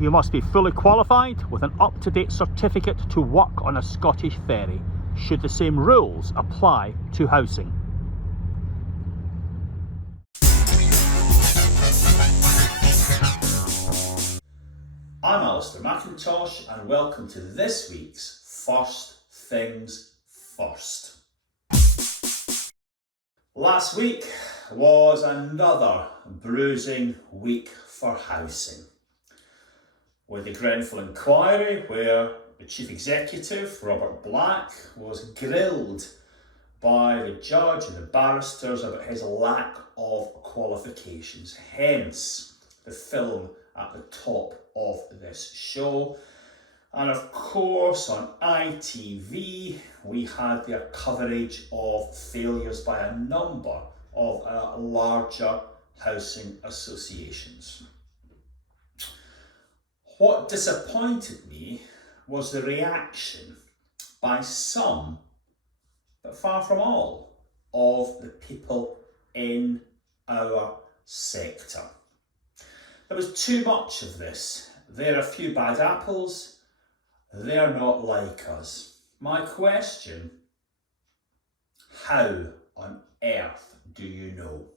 You must be fully qualified with an up-to-date certificate to work on a Scottish ferry, should the same rules apply to housing. I'm Alistair McIntosh and welcome to this week's First Things First. Last week was another bruising week for housing, with the Grenfell inquiry where the Chief Executive, Robert Black, was grilled by the judge and the barristers about his lack of qualifications, hence the film at the top of this show. And of course on ITV we had their coverage of failures by a number of larger housing associations. What disappointed me was the reaction by some, but far from all, of the people in our sector. There was too much of this. They're a few bad apples, they're not like us. My question, how on earth do you know?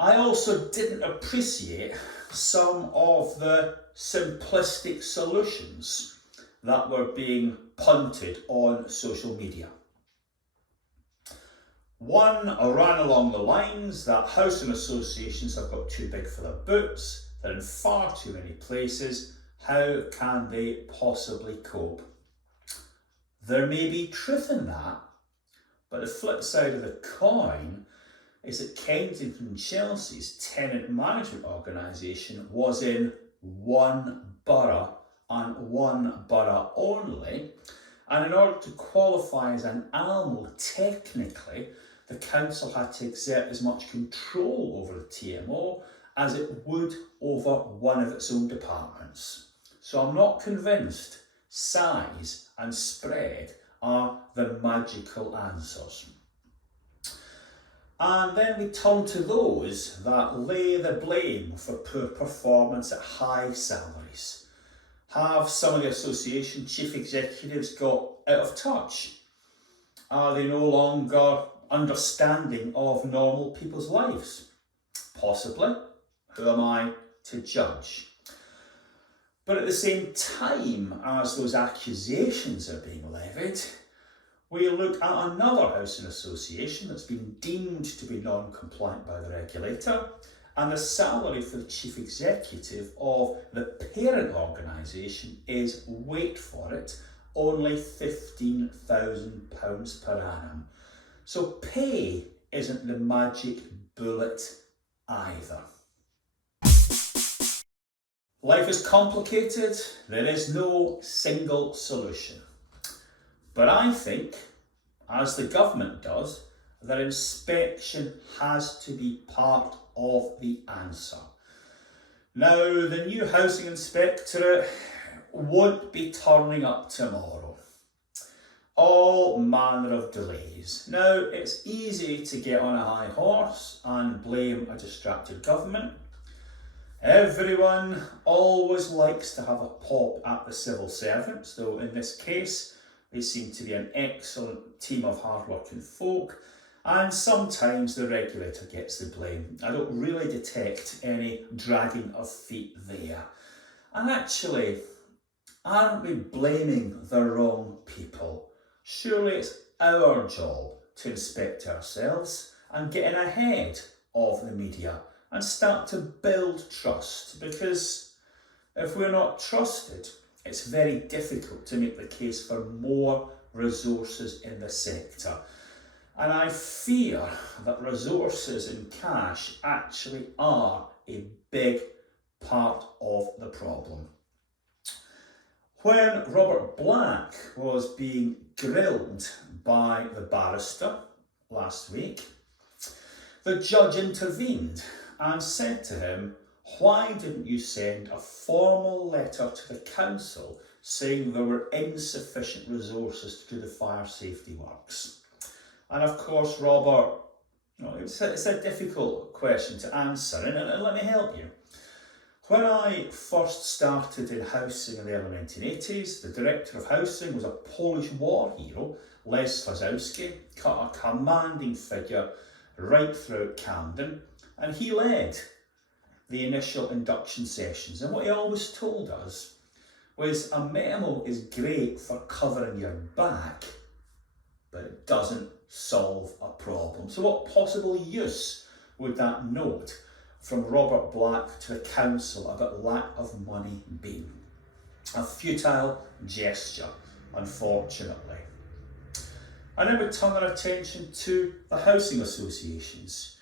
I also didn't appreciate some of the simplistic solutions that were being punted on social media. One ran along the lines that housing associations have got too big for their boots, they're in far too many places, how can they possibly cope? There may be truth in that, but the flip side of the coin is that Kensington and Chelsea's tenant management organisation was in one borough and one borough only, and in order to qualify as an ALMO technically, the council had to exert as much control over the TMO as it would over one of its own departments. So I'm not convinced size and spread are the magical answers. And then we turn to those that lay the blame for poor performance at high salaries. Have some of the association chief executives got out of touch? Are they no longer understanding of normal people's lives? Possibly. Who am I to judge? But at the same time as those accusations are being levied, we look at another housing association that's been deemed to be non-compliant by the regulator, and the salary for the chief executive of the parent organisation is, wait for it, only £15,000 per annum. So pay isn't the magic bullet either. Life is complicated, there is no single solution. But I think, as the government does, that inspection has to be part of the answer. Now, the new Housing Inspectorate won't be turning up tomorrow. All manner of delays. Now, it's easy to get on a high horse and blame a distracted government. Everyone always likes to have a pop at the civil servants, though in this case, they seem to be an excellent team of hard-working folk, and sometimes the regulator gets the blame. I don't really detect any dragging of feet there. And actually, aren't we blaming the wrong people? Surely it's our job to inspect ourselves and get in ahead of the media and start to build trust, because if we're not trusted, it's very difficult to make the case for more resources in the sector. And I fear that resources and cash actually are a big part of the problem. When Robert Black was being grilled by the barrister last week, the judge intervened and said to him, why didn't you send a formal letter to the council saying there were insufficient resources to do the fire safety works? And of course, Robert, it's a difficult question to answer, and let me help you. When I first started in housing in the early 1980s, the director of housing was a Polish war hero, Les Fazowski, cut a commanding figure right throughout Camden, and he led the initial induction sessions. And what he always told us was a memo is great for covering your back, but it doesn't solve a problem. So what possible use would that note from Robert Black to the council about lack of money be? A futile gesture, unfortunately. And then we turn our attention to the housing associations.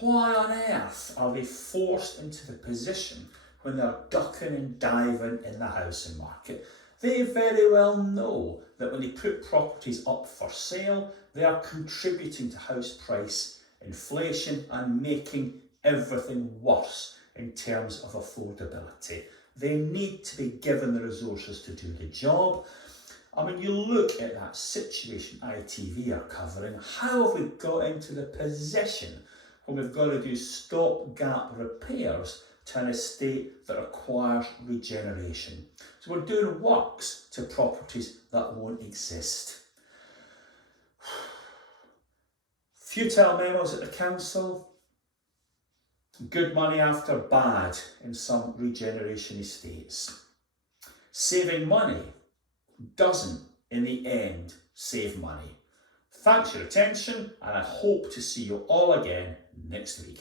Why on earth are they forced into the position when they're ducking and diving in the housing market? They very well know that when they put properties up for sale, they are contributing to house price inflation and making everything worse in terms of affordability. They need to be given the resources to do the job. I mean, you look at that situation ITV are covering, how have we got into the position when we've got to do stopgap repairs to an estate that requires regeneration? So we're doing works to properties that won't exist. Futile memos at the council, good money after bad in some regeneration estates. Saving money doesn't, in the end, save money. Thanks for your attention, and I hope to see you all again next week.